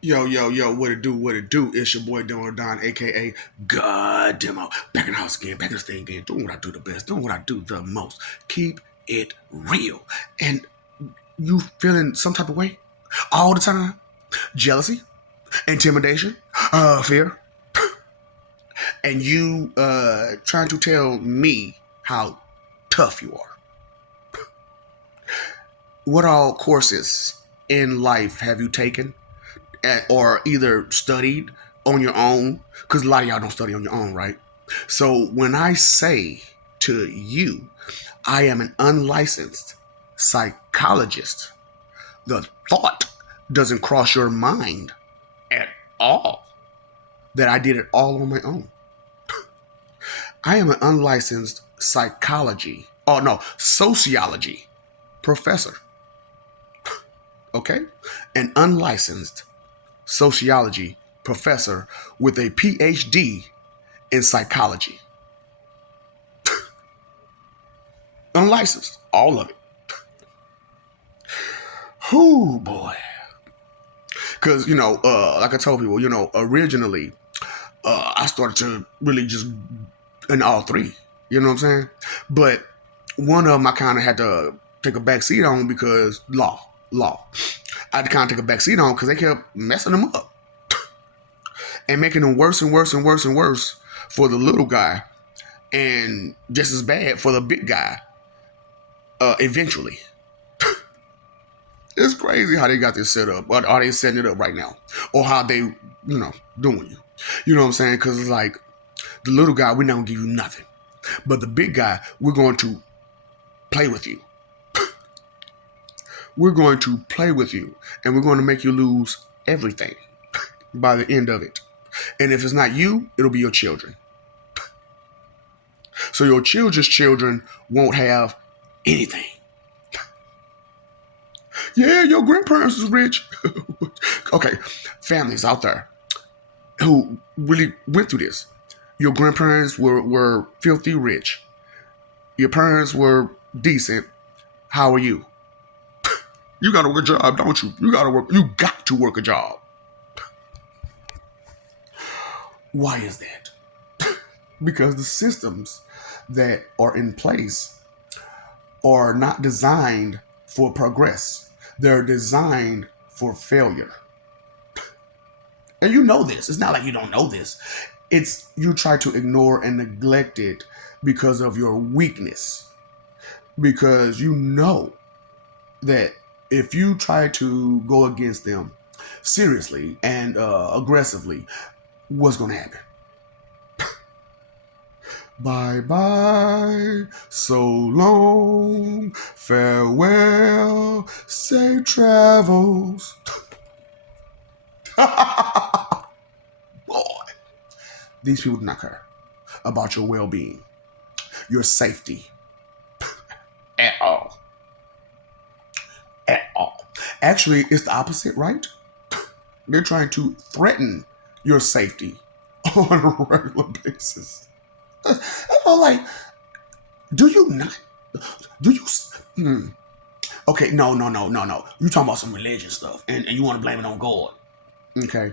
Yo, yo, yo, what it do, what it do? It's your boy Don Don, aka God Demo. Back in the house again, back in the thing again, doing what I do the best, doing what I do the most. Keep it real. And you feeling some type of way all the time? Jealousy, intimidation, fear, and you trying to tell me how tough you are. What all courses in life have you taken or either studied on your own? Because a lot of y'all don't study on your own, right? So when I say to you, I am an unlicensed psychologist, the thought doesn't cross your mind at all that I did it all on my own. I am an unlicensed sociology professor. Okay? An unlicensed sociology professor with a PhD in psychology. Unlicensed, all of it. Whoo, boy. Because, like I told people, originally, I started to really just in all three. You know what I'm saying? But one of them I kind of had to take a back seat on because law. I had to kind of take a back seat on because they kept messing them up and making them worse and worse and worse and worse for the little guy and just as bad for the big guy eventually. It's crazy how they got this set up. Or are they setting it up right now? Or how they, doing you. You know what I'm saying? Because it's like the little guy, we're not going to give you nothing. But the big guy, we're going to play with you. We're going to play with you. And we're going to make you lose everything by the end of it. And if it's not you, it'll be your children. So your children's children won't have anything. Yeah, your grandparents is rich. Okay, families out there who really went through this. Your grandparents were filthy rich. Your parents were decent. How are you? You gotta work a job, don't you? You got to work a job. Why is that? Because the systems that are in place are not designed for progress. They're designed for failure. And you know this. It's not like you don't know this. It's you try to ignore and neglect it because of your weakness. Because you know that if you try to go against them seriously and aggressively, what's going to happen? Bye bye, so long, farewell, safe travels. Boy, these people do not care about your well being, your safety at all. At all. Actually, it's the opposite, right? They're trying to threaten your safety on a regular basis. I'm like, do you not? Do you? Okay, no. You talking about some religious stuff, and you want to blame it on God. Okay.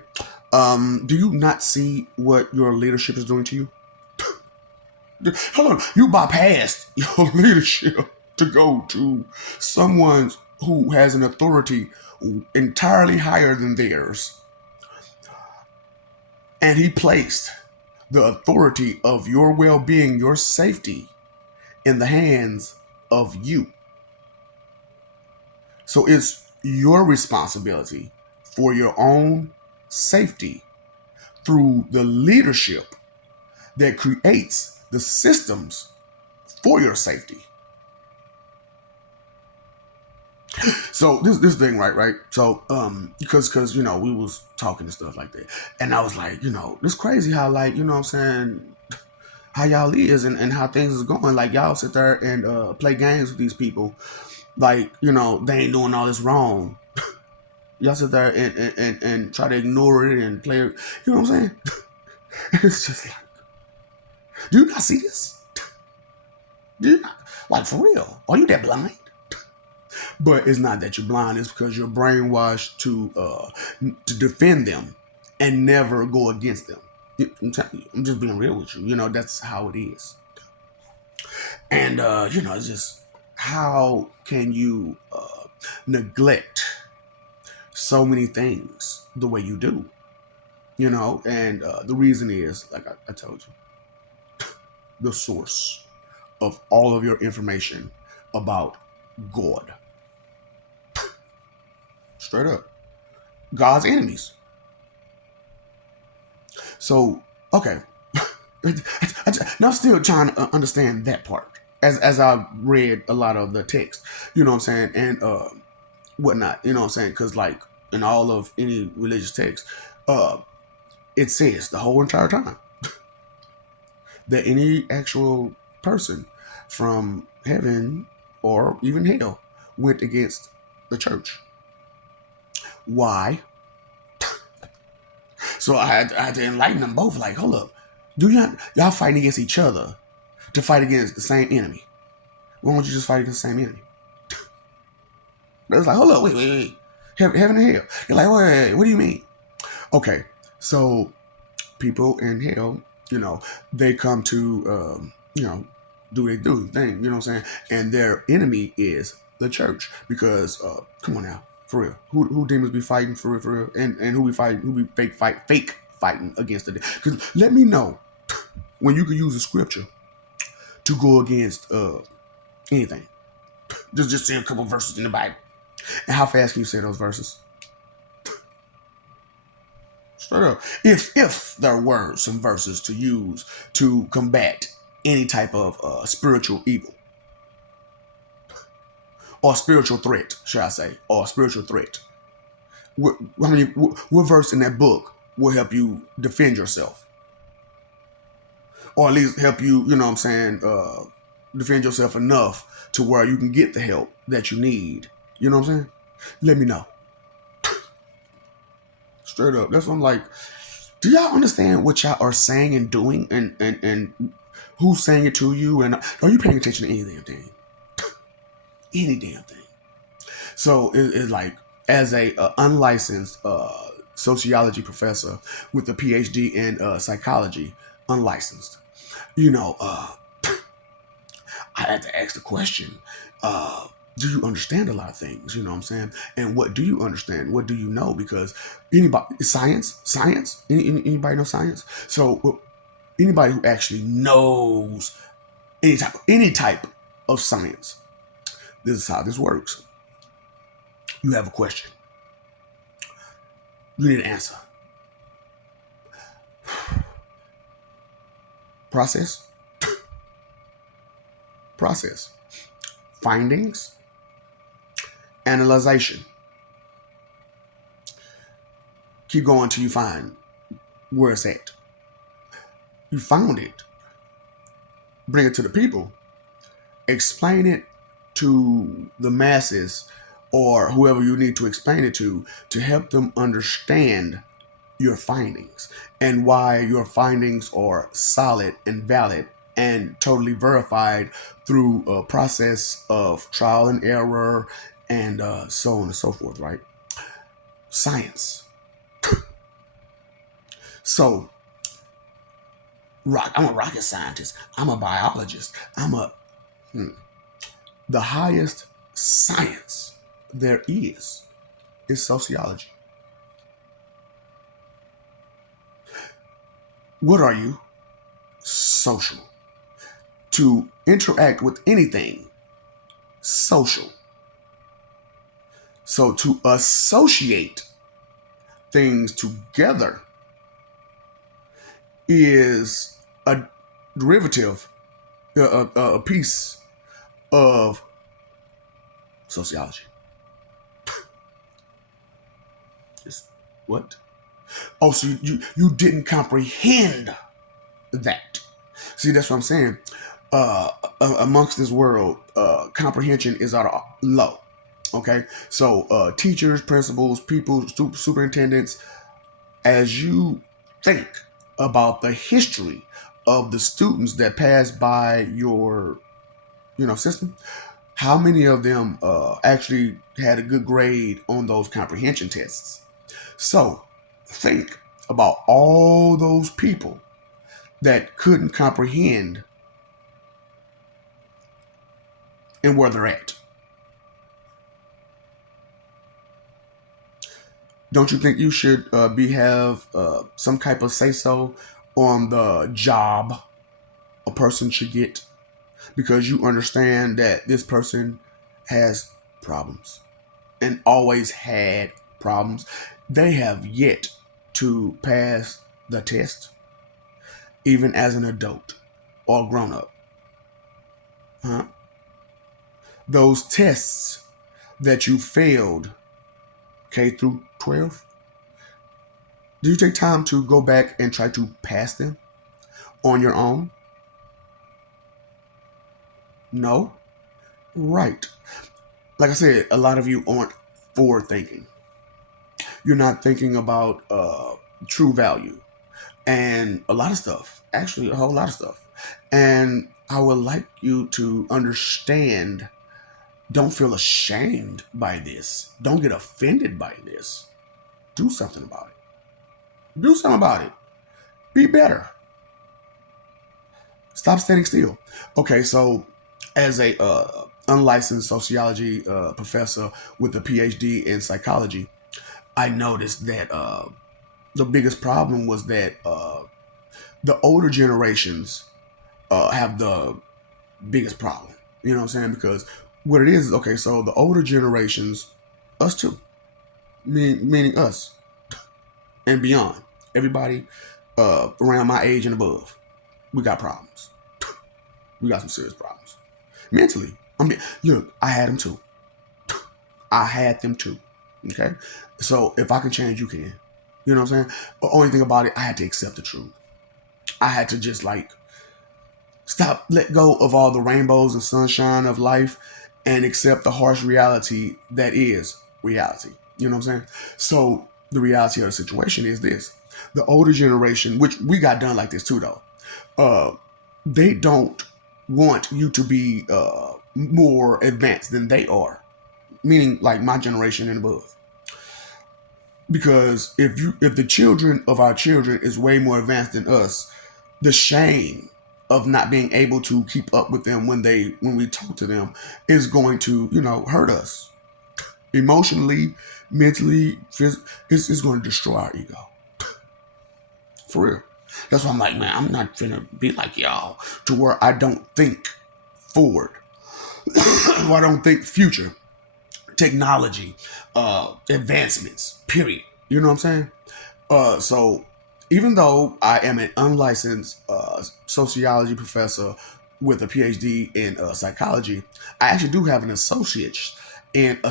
Do you not see what your leadership is doing to you? Hold on. You bypassed your leadership to go to someone who has an authority entirely higher than theirs. And he placed the authority of your well being, your safety, in the hands of you. So it's your responsibility for your own safety through the leadership that creates the systems for your safety. So this thing, right? So because we was talking and stuff like that, and I was like, this crazy how like what I'm saying, how y'all is and how things is going. Like y'all sit there and play games with these people, like they ain't doing all this wrong. Y'all sit there and try to ignore it and play. You know what I'm saying? It's just like, do you not see this? Do you not? Like for real? Are you that blind? But it's not that you're blind; it's because you're brainwashed to defend them and never go against them. I'm just being real with you. You know, that's how it is. And it's just how can you neglect so many things the way you do? And the reason is, like I told you, the source of all of your information about God. Straight up. God's enemies. So, okay. Now I'm still trying to understand that part as I read a lot of the text, you know what I'm saying, and whatnot, you know what I'm saying, because like in all of any religious text, uh, it says the whole entire time that any actual person from heaven or even hell went against the church. Why? So I had to enlighten them both. Like, hold up, do y'all fighting against each other to fight against the same enemy? Why don't you just fight against the same enemy? It's like, hold up, wait. Heaven and hell. You're like, wait, what do you mean? Okay, so people in hell, they come to, do they do thing, you know what I'm saying? And their enemy is the church because, come on now, for real, who demons be fighting for real, and who we fight, who we fake fighting against the? Because let me know when you could use a scripture to go against anything. Just say a couple verses in the Bible, and how fast can you say those verses? Straight up. If there were some verses to use to combat any type of spiritual evil or spiritual threat, should I say, or spiritual threat, what verse in that book will help you defend yourself, or at least help you, you know what I'm saying, defend yourself enough to where you can get the help that you need. You know what I'm saying? Let me know. Straight up. That's what I'm like. Do y'all understand what y'all are saying and doing, and who's saying it to you, and are you paying attention to any damn thing? Any damn thing. So it's like, as a unlicensed sociology professor with a PhD in psychology, unlicensed, you know, I had to ask the question. Do you understand a lot of things? You know what I'm saying? And what do you understand? What do you know? Because anybody, science, anybody know science? So anybody who actually knows any type of science, this is how this works. You have a question. You need an answer. Process. Process. Findings. Analyzation. Keep going till you find where it's at. You found it. Bring it to the people. Explain it to the masses or whoever you need to explain it to help them understand your findings and why your findings are solid and valid and totally verified through a process of trial and error and so on and so forth, right? Science. So, I'm a rocket scientist. I'm a biologist. The highest science there is sociology. What are you? Social. To interact with anything, social. So to associate things together is a derivative, a piece of sociology. Just what? Oh, so you didn't comprehend that. See, that's what I'm saying. Amongst this world, comprehension is at a low. Okay, so teachers, principals, people, superintendents, as you think about the history of the students that pass by your, system, How many of them actually had a good grade on those comprehension tests? So think about all those people that couldn't comprehend and where they're at. Don't you think you should be have some type of say so on the job a person should get because you understand that this person has problems and always had problems. They have yet to pass the test, even as an adult or grown up. Huh? Those tests that you failed, K through 12, do you take time to go back and try to pass them on your own? No? Right. Like I said, a lot of you aren't forward thinking. You're not thinking about true value and a lot of stuff. Actually, a whole lot of stuff. And I would like you to understand, don't feel ashamed by this. Don't get offended by this. Do something about it. Do something about it. Be better. Stop standing still. Okay, so as a unlicensed sociology professor with a PhD in psychology, I noticed that the biggest problem was that the older generations have the biggest problem. You know what I'm saying? Because what it is okay, so the older generations, us too, meaning us and beyond, everybody around my age and above, we got problems. We got some serious problems. Mentally, look, I had them too. I had them too. Okay? So if I can change, you can. You know what I'm saying? The only thing about it, I had to accept the truth. I had to just like let go of all the rainbows and sunshine of life and accept the harsh reality that is reality. You know what I'm saying? So the reality of the situation is this. The older generation, which we got done like this too though, they don't want you to be more advanced than they are. Meaning like my generation and above. Because if the children of our children is way more advanced than us, the shame of not being able to keep up with them when we talk to them is going to hurt us emotionally, mentally, it's going to destroy our ego for real. That's why I'm like, man, I'm not gonna be like y'all to where I don't think forward, where I don't think future, technology, advancements, period. You know what I'm saying? So even though I am an unlicensed sociology professor with a PhD in psychology, I actually do have an associates in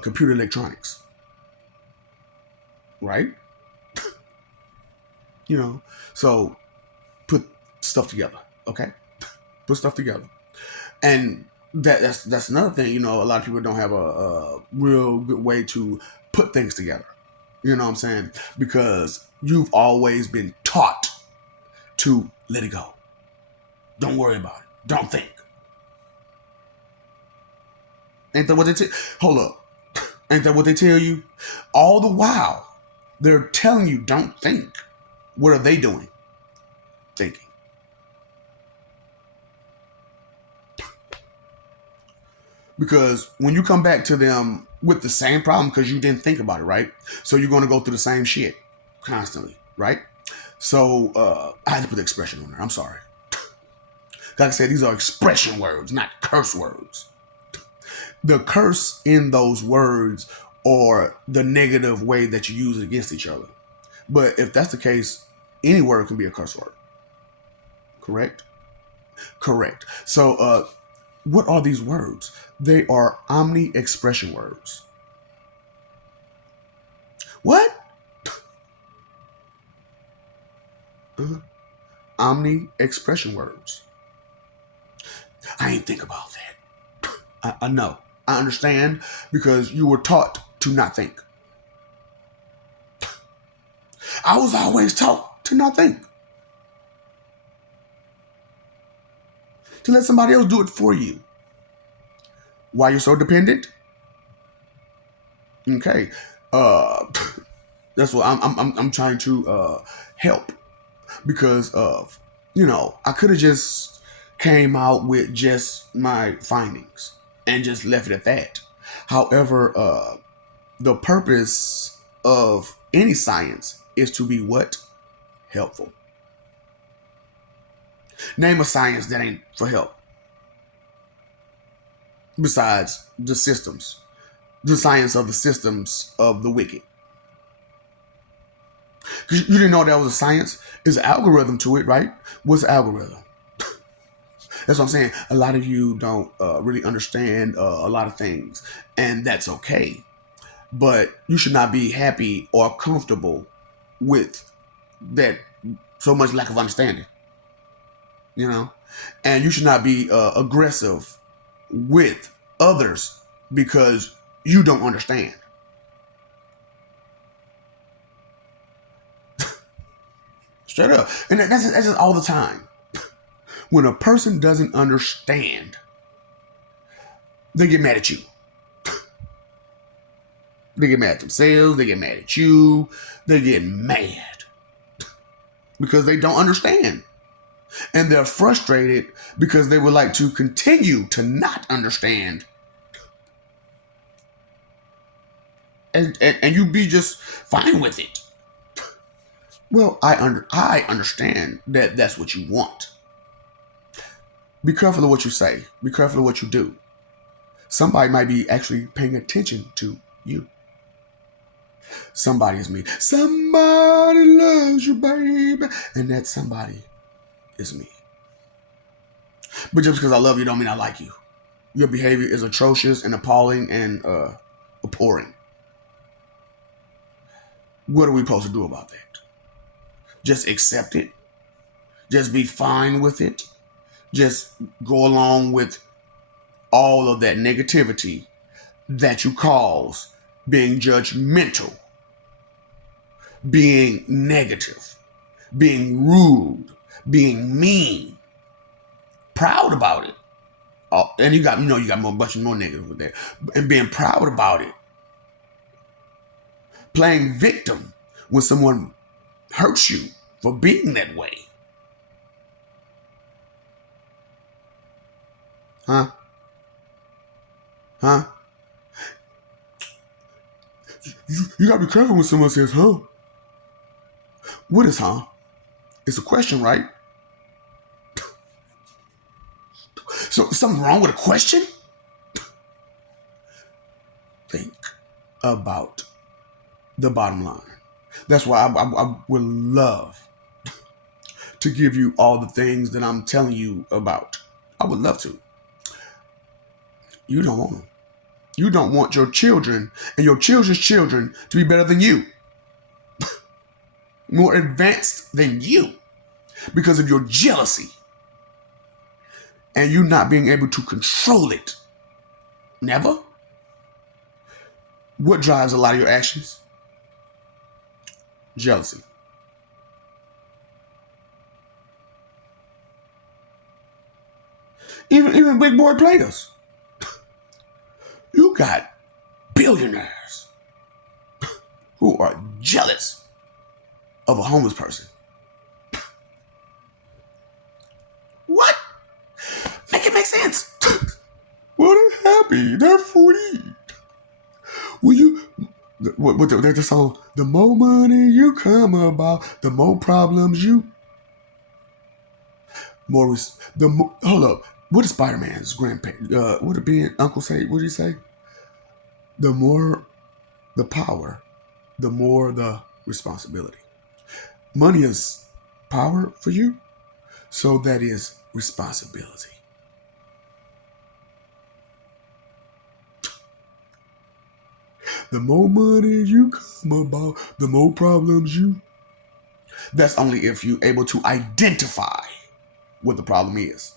computer electronics, right? So put stuff together, okay? Put stuff together, and that's another thing. A lot of people don't have a real good way to put things together. You know what I'm saying? Because you've always been taught to let it go. Don't worry about it. Don't think. Ain't that what they tell? Hold up. Ain't that what they tell you? All the while, they're telling you don't think. What are they doing? Thinking. Because when you come back to them with the same problem, because you didn't think about it, right? So you're going to go through the same shit constantly, right? So I had to put the expression on there. I'm sorry. Like I said, these are expression words, not curse words. The curse in those words or the negative way that you use it against each other. But if that's the case, any word can be a curse word. Correct? Correct. So what are these words? They are omni-expression words. What? Omni-expression words. I ain't think about that. I know. I understand because you were taught to not think. I was always taught to not think. To let somebody else do it for you. Why you're so dependent? Okay. Uh, that's what I'm trying to help because of, I could have just came out with just my findings and just left it at that. However, the purpose of any science is to be what? Helpful. Name a science that ain't for help besides the systems, the science of the systems of the wicked. Because you didn't know that was a science. There's an algorithm to it, right? What's the algorithm? That's what I'm saying. A lot of you don't really understand a lot of things, and that's okay. But you should not be happy or comfortable with that so much lack of understanding, you know? And you should not be aggressive with others because you don't understand. Straight up. And that's just all the time. When a person doesn't understand, they get mad at you. They get mad at themselves. They get mad at you. They get mad because they don't understand. And they're frustrated because they would like to continue to not understand. And you be just fine with it. Well, I understand that that's what you want. Be careful of what you say. Be careful of what you do. Somebody might be actually paying attention to you. Somebody is me. Somebody loves you, baby. And that somebody is me. But just because I love you don't mean I like you. Your behavior is atrocious and appalling and abhorring. What are we supposed to do about that? Just accept it? Just be fine with it? Just go along with all of that negativity that you cause being judgmental, being negative, being rude, being mean, proud about it. Oh, and you got a bunch of more negative with that. And being proud about it. Playing victim when someone hurts you for being that way. Huh? Huh? You gotta be careful when someone says, huh? What is huh? It's a question, right? So something wrong with a question? Think about the bottom line. That's why I would love to give you all the things that I'm telling you about. I would love to. You don't want them. You don't want your children and your children's children to be better than you, more advanced than you, because of your jealousy and you not being able to control it. Never. What drives a lot of your actions? Jealousy. Even big boy players. You got billionaires who are jealous of a homeless person. What? Make it make sense. Well, they're happy. They're free. Will you? There's the song. The more money you come about, the more problems you. Hold up. What did Spider-Man's grandparents? What did being uncle say? What did he say? The more the power, the more the responsibility. Money is power for you, so that is responsibility. The more money you come about, the more problems you. That's only if you're able to identify what the problem is.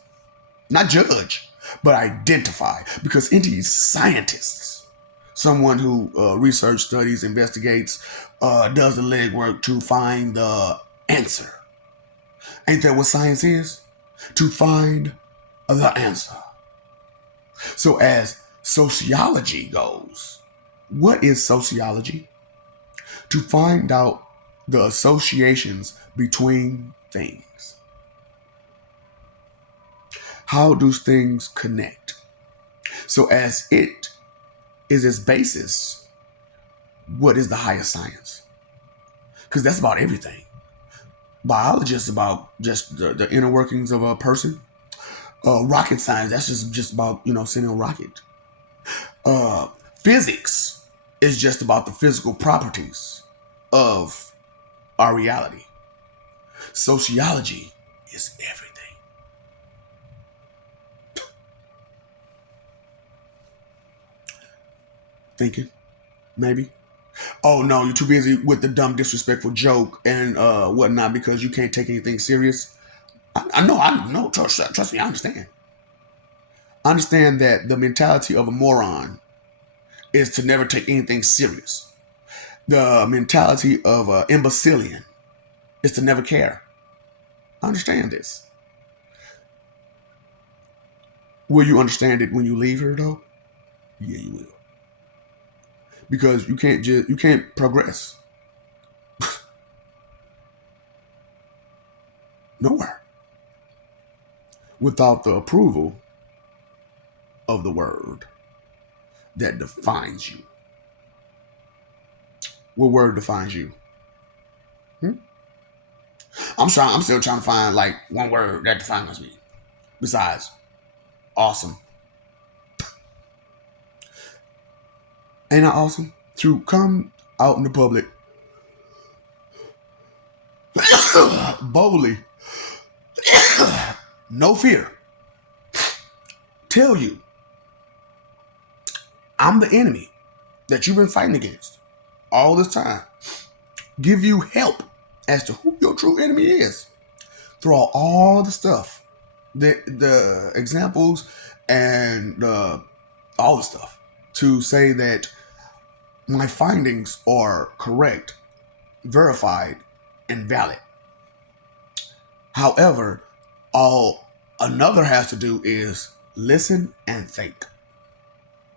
Not judge, but identify. Because any scientists, someone who research, studies, investigates, does the legwork to find the answer. Ain't that what science is? To find the answer. So as sociology goes. What is sociology? To find out the associations between things. How do things connect? So, as it is its basis, what is the highest science? Because that's about everything. Biology is about just the inner workings of a person. Rocket science, that's just about, sending a rocket. Physics is just about the physical properties of our reality. Sociology is everything. Thinking, maybe. Oh no, you're too busy with the dumb, disrespectful joke and whatnot because you can't take anything serious. I know. Trust me, I understand. I understand that the mentality of a moron is to never take anything serious. The mentality of an imbecilian is to never care. I understand this. Will you understand it when you leave here, though? Yeah, you will. Because you can't progress nowhere without the approval of the word that defines you. What word defines you? Hmm? I'm still trying to find like one word that defines me. Besides, awesome. Ain't I awesome? To come out in the public boldly, no fear, tell you I'm the enemy that you've been fighting against all this time. Give you help as to who your true enemy is. Throw out all the stuff, the examples, and all the stuff to say that my findings are correct, verified, and valid. However, all another has to do is listen and think.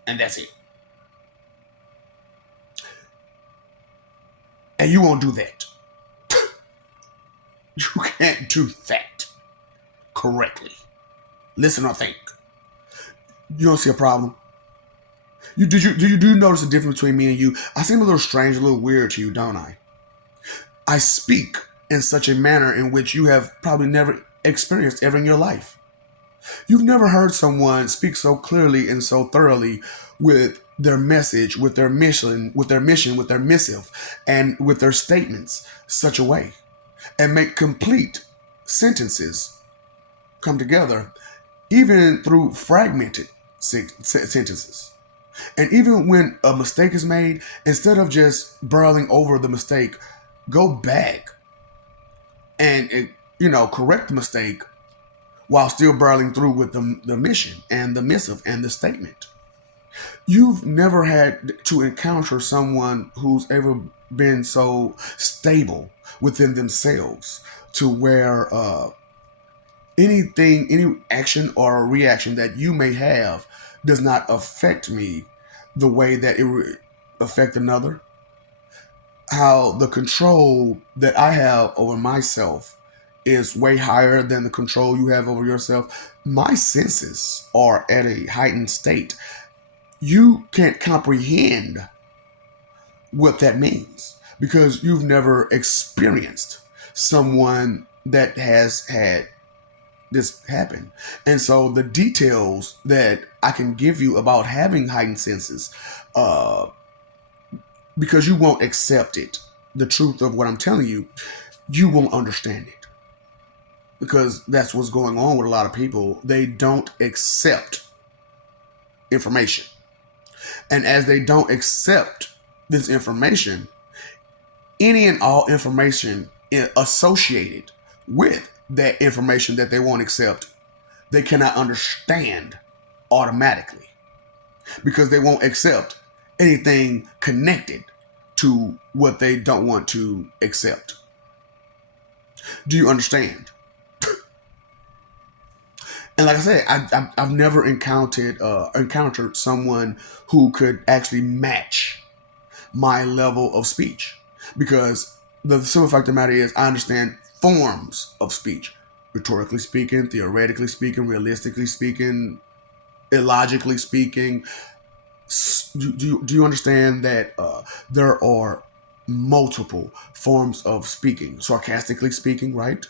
And that's it. And you won't do that. You can't do that correctly. Listen or think. You don't see a problem. Do you notice the difference between me and you? I seem a little strange, a little weird to you, don't I? I speak in such a manner in which you have probably never experienced ever in your life. You've never heard someone speak so clearly and so thoroughly with their message, with their missive, and with their statements such a way, and make complete sentences come together, even through fragmented sentences. And even when a mistake is made, instead of just barreling over the mistake, go back and correct the mistake while still barreling through with the mission and the missive and the statement. You've never had to encounter someone who's ever been so stable within themselves to where any action or reaction that you may have does not affect me the way that it would affect another. How the control that I have over myself is way higher than the control you have over yourself. My senses are at a heightened state. You can't comprehend what that means because you've never experienced someone that has had this happen. And so the details that I can give you about having heightened senses, because you won't accept it, the truth of what I'm telling you, you won't understand it. Because that's what's going on with a lot of people. They don't accept information. And as they don't accept this information, any and all information associated with that information that they won't accept, they cannot understand automatically because they won't accept anything connected to what they don't want to accept. Do you understand? And like I said, I've never encountered someone who could actually match my level of speech, because the simple fact of the matter is I understand forms of speech, rhetorically speaking, theoretically speaking, realistically speaking, illogically speaking. Do you understand that there are multiple forms of speaking? Sarcastically speaking, right?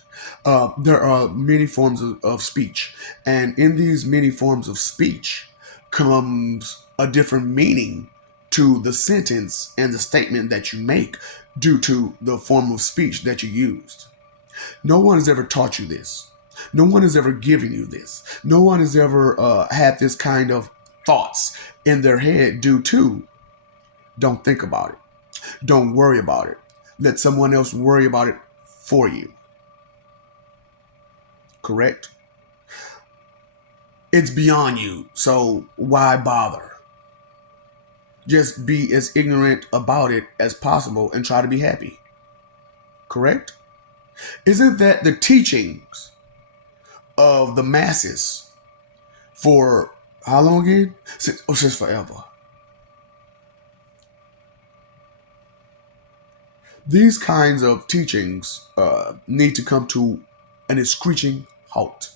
There are many forms of speech, and in these many forms of speech comes a different meaning to the sentence and the statement that you make due to the form of speech that you used. No one has ever taught you this. No one has ever given you this. No one has ever had this kind of thoughts in their head due to don't think about it. Don't worry about it. Let someone else worry about it for you. Correct? It's beyond you. So why bother? Just be as ignorant about it as possible and try to be happy. Correct? Isn't that the teachings of the masses for how long again? Since forever. These kinds of teachings need to come to an screeching halt.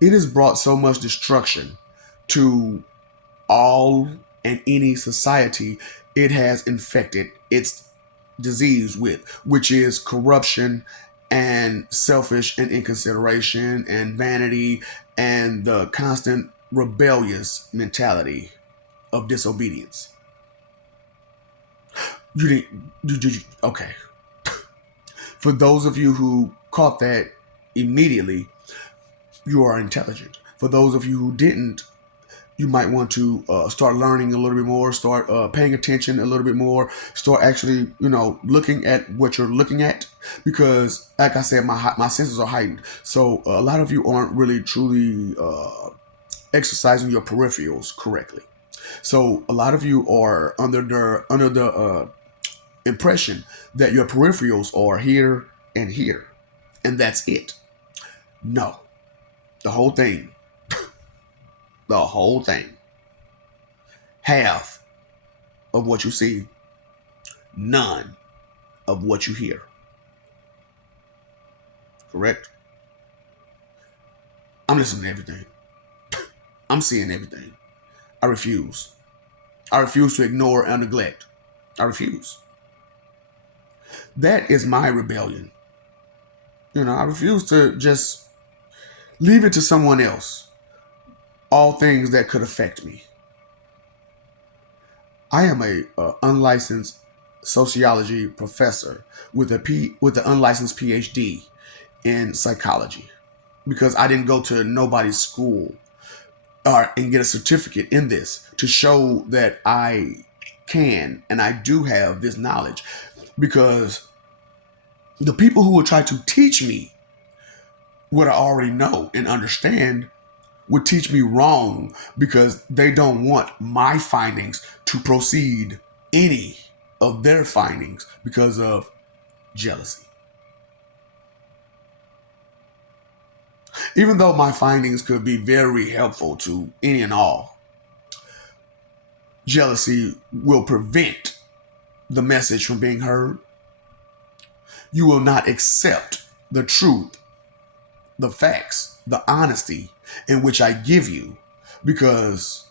It has brought so much destruction to all and any society it has infected its disease with, which is corruption and selfish and inconsideration and vanity and the constant rebellious mentality of disobedience. You didn't, okay. For those of you who caught that immediately, you are intelligent. For those of you who didn't, you might want to start learning a little bit more, start paying attention a little bit more, start actually, looking at what you're looking at. Because, like I said, my senses are heightened. So a lot of you aren't really truly exercising your peripherals correctly. So a lot of you are under the impression that your peripherals are here and here, and that's it. No, the whole thing, the whole thing. Half of what you see, none of what you hear. Correct? I'm listening to everything. I'm seeing everything. I refuse. I refuse to ignore and neglect. I refuse. That is my rebellion. I refuse to just leave it to someone else. All things that could affect me. I am a unlicensed sociology professor with an unlicensed PhD in psychology, because I didn't go to nobody's school and get a certificate in this to show that I can and I do have this knowledge, because the people who would try to teach me what I already know and understand would teach me wrong, because they don't want my findings to proceed any of their findings because of jealousy. Even though my findings could be very helpful to any and all, jealousy will prevent the message from being heard. You will not accept the truth, the facts, the honesty in which I give you, because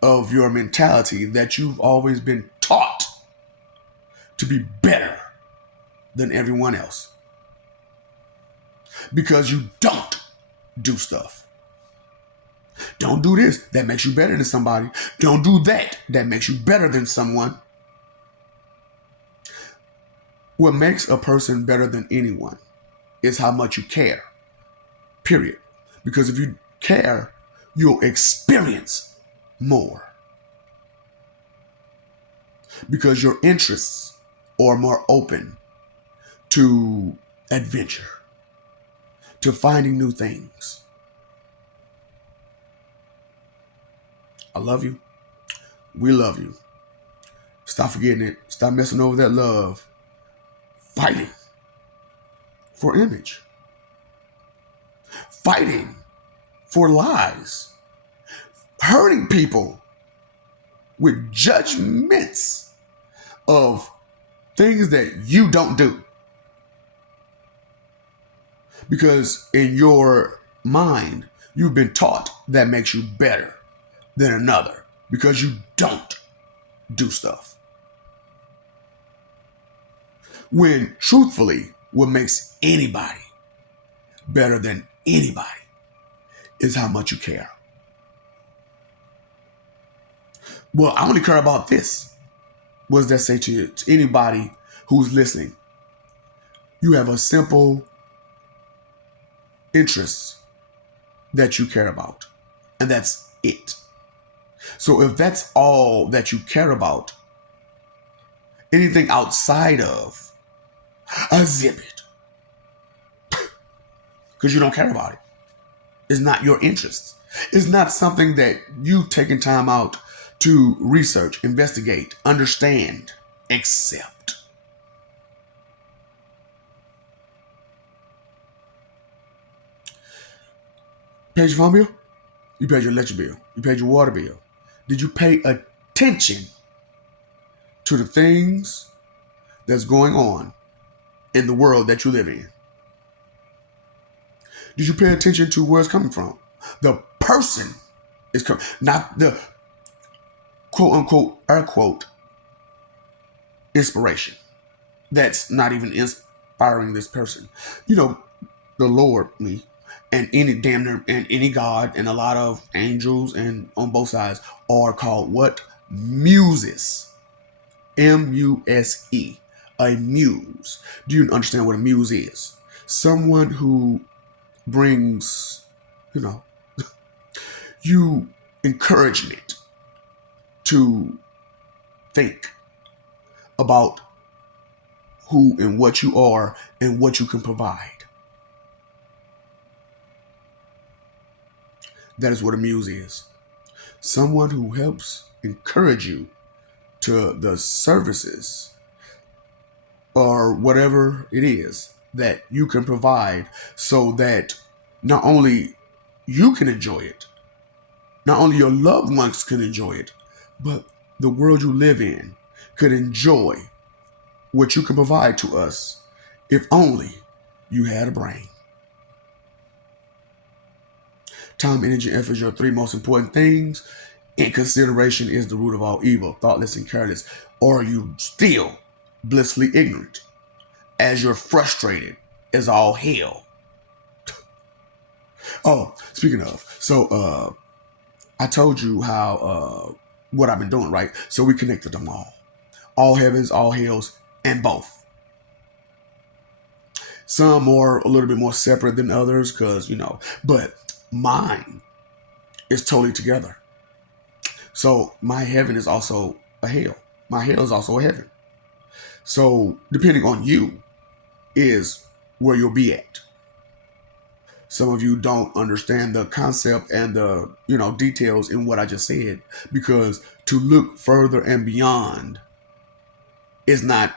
of your mentality that you've always been taught to be better than everyone else. Because you don't do stuff. Don't do this. That makes you better than somebody. Don't do that. That makes you better than someone. What makes a person better than anyone is how much you care. Period. Because if you care, you'll experience more. Because your interests are more open to adventure, to finding new things. I love you. We love you. Stop forgetting it. Stop messing over that love. Fighting for image. fighting for lies, hurting people with judgments of things that you don't do. Because in your mind, you've been taught that makes you better than another because you don't do stuff. When truthfully, what makes anybody better than anybody is how much you care. Well, I only care about this. What does that say to you? To anybody who's listening, you have a simple interest that you care about, and that's it. So if that's all that you care about, anything outside of a zip it, because you don't care about it. It's not your interest. It's not something that you've taken time out to research, investigate, understand, accept. Paid your phone bill? You paid your electric bill. You paid your water bill. Did you pay attention to the things that's going on in the world that you live in? Did you pay attention to where it's coming from? The person is coming, not the quote unquote, air quote, inspiration. That's not even inspiring this person. You know, the Lord, me, and any damn near, and any God, and a lot of angels, and on both sides are called what? Muses. M-U-S-E. A muse. Do you understand what a muse is? Someone who brings, you know, you encouragement to think about who and what you are and what you can provide. That is what a muse is. Someone who helps encourage you to the services or whatever it is that you can provide so that not only you can enjoy it, not only your loved ones can enjoy it, but the world you live in could enjoy what you can provide to us if only you had a brain. Time, energy, effort are your three most important things. Inconsideration is the root of all evil. Thoughtless and careless. Or you still blissfully ignorant as you're frustrated as all hell. Oh, speaking of, so I told you how what I've been doing, right? So we connected them all heavens, all hells, and both. Some are a little bit more separate than others, because but mine is totally together. So my heaven is also a hell. My hell is also a heaven. So depending on you is where you'll be at. Some of you don't understand the concept and the details in what I just said, because to look further and beyond is not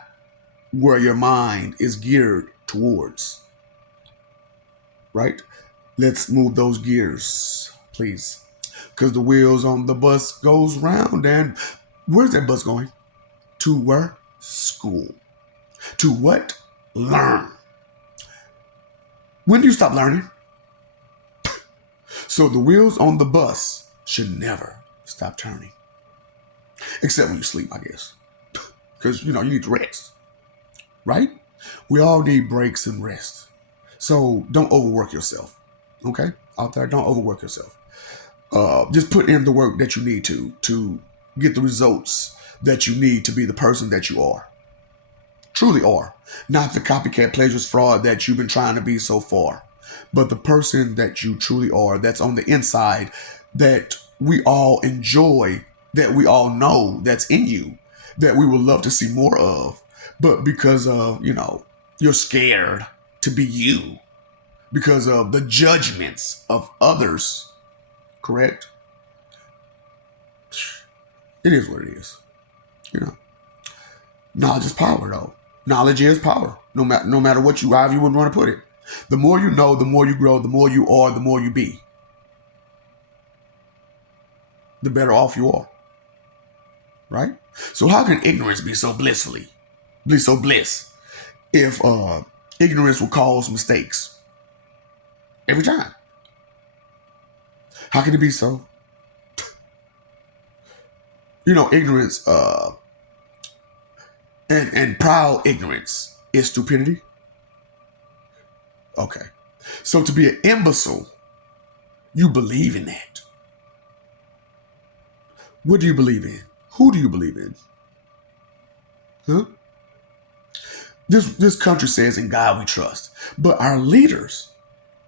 where your mind is geared towards. Right? Let's move those gears, please. Because the wheels on the bus goes round, and where's that bus going? To where? School. To what? Learn. When do you stop learning? So the wheels on the bus should never stop turning. Except when you sleep, I guess. Because, you need to rest. Right? We all need breaks and rest. So don't overwork yourself. Okay? Out there, don't overwork yourself. Just put in the work that you need to get the results that you need to be the person that you are. Truly are. Not the copycat plagiarist fraud that you've been trying to be so far, but the person that you truly are, that's on the inside, that we all enjoy, that we all know that's in you, that we would love to see more of. But because of, you're scared to be you, because of the judgments of others, correct? It is what it is. Knowledge is power, though. Knowledge is power. No matter however you would want to put it. The more you know, the more you grow, the more you are, the more you be, the better off you are. Right? So how can ignorance be so bliss, if ignorance will cause mistakes every time? How can it be so? Ignorance and proud ignorance is stupidity. Okay. So to be an imbecile, you believe in that. What do you believe in? Who do you believe in? Huh? This country says in God we trust, but our leaders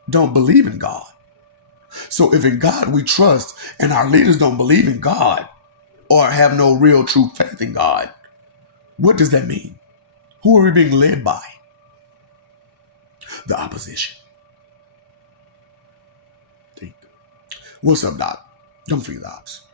don't believe in God. So if in God we trust and our leaders don't believe in God or have no real true faith in God, what does that mean? Who are we being led by? The opposition. What's up, Doc? Come for you, Docs.